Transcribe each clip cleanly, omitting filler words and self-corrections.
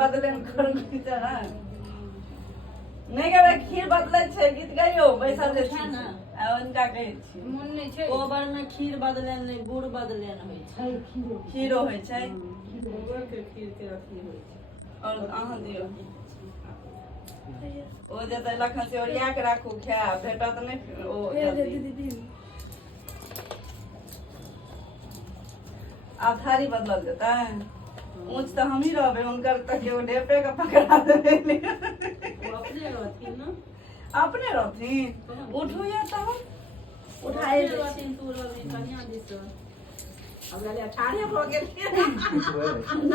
बदलन करू जरा नहीं कहबे खीर बदलै छै गीत गाइयो बैसल जे छी ना उनका कहै छी मन नहीं छै गोबर में खीर बदलेन नहीं गुड़ बदलेन होय छै खीरो होय छै गोबर के खीर के अथी होय छै और अहाँ दियौ ओ जतै लखन से ओरिया के राखू खाय भेटत नहीं ओ दीदी आ थारी बदलल जेतै ऊंच तो हम ही रहबे उनकर तक के डेपे का पकड़ा देबे अपने रहथिन ना अपने रहथिन उठू या तो उठाए रहथिन तू रवि कन्या दिस अब लाले 18 हो गेल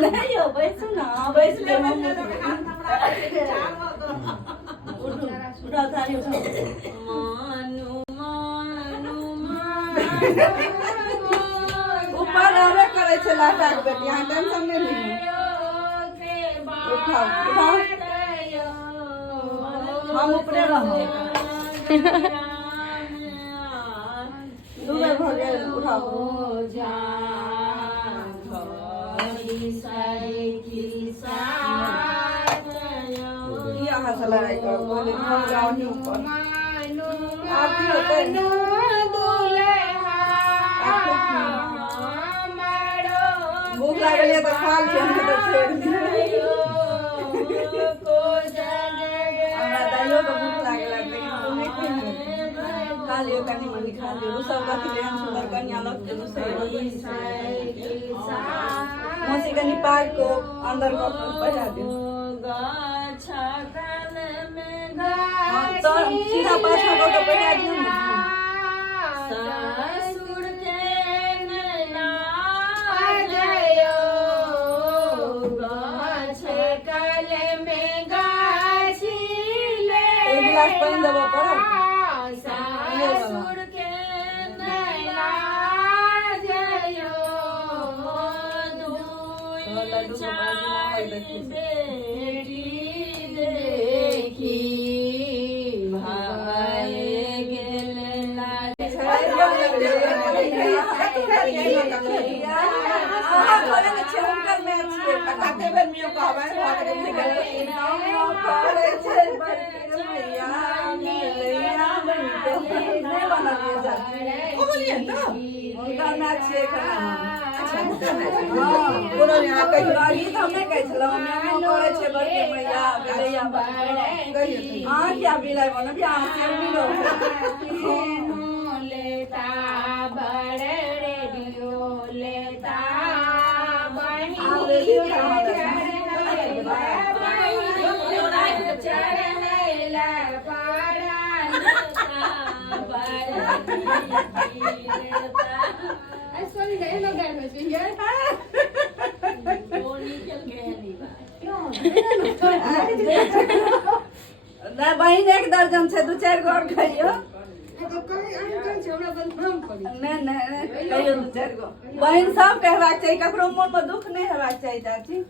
नहीं हो बैसू ना बैस ले हम उठा थारी उठा मानु मानु ऊपर रहबे करे छै लाटा के बेटी यहाँ टेंशन नहीं ली उठाओ उठाओ हम ऊपरे रहबे दूर भ गेल उठाओ यहाँ से लड़ाई करो बोले हम जाओ ही ऊपर आप की होते भूख लागल है तो खा लिया हम तो छोड़ दियो हमरा दाइयो के भूख लागल है लेकिन तुम नहीं खा खा लियो कनी मनी खा लियो सब रख ले हम सुंदर कन्या लग के मौसी कनी पाग को अंदर को पहला दियो तो सीधा पाछा को पहला दियो ना गिलास पानी देबो पड़ो सासुर के नैना जयो दुई चार बेटी देखी भाई गेल लागे बहन एक दर्जन से दू चार गो खाइयो कहियो दू चार गो बहन सब कहबाक चाहिए ककरो मन में दुख नहीं हेबाक चाहिए चाची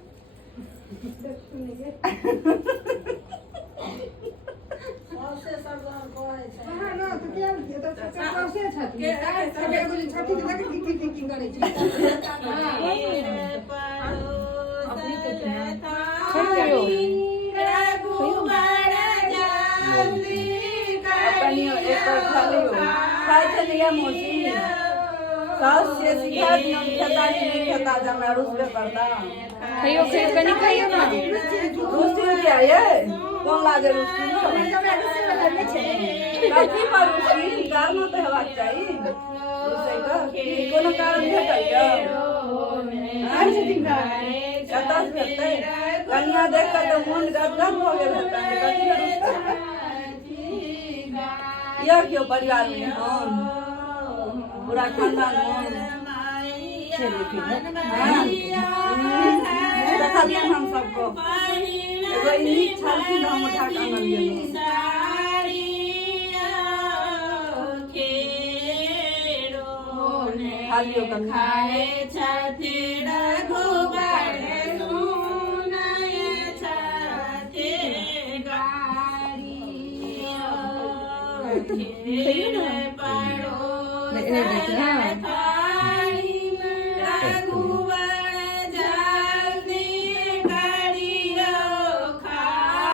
खाइयो फिर कनी खाइयो ना रुस्ती क्या ये कौन लाजे रुस्ती ना कथी पर रुस्ती कारण तो हेबाक चाहिए रुस्ती का कोनो कारण भेटैया आइ छथिन ना कतऽ भेटतै कन्या देख के तो मन गदगद भ गेल हेतै कथी ले रुस्ती या क्यों परिवार में हम पूरा खानदान में चलिए ठीक है देखलिए हम सबको एगो नीक छलखिन हम उठा के आनलिए खालियो कम खाए छथि रघुबर सुनाए छथि गारी पड़ो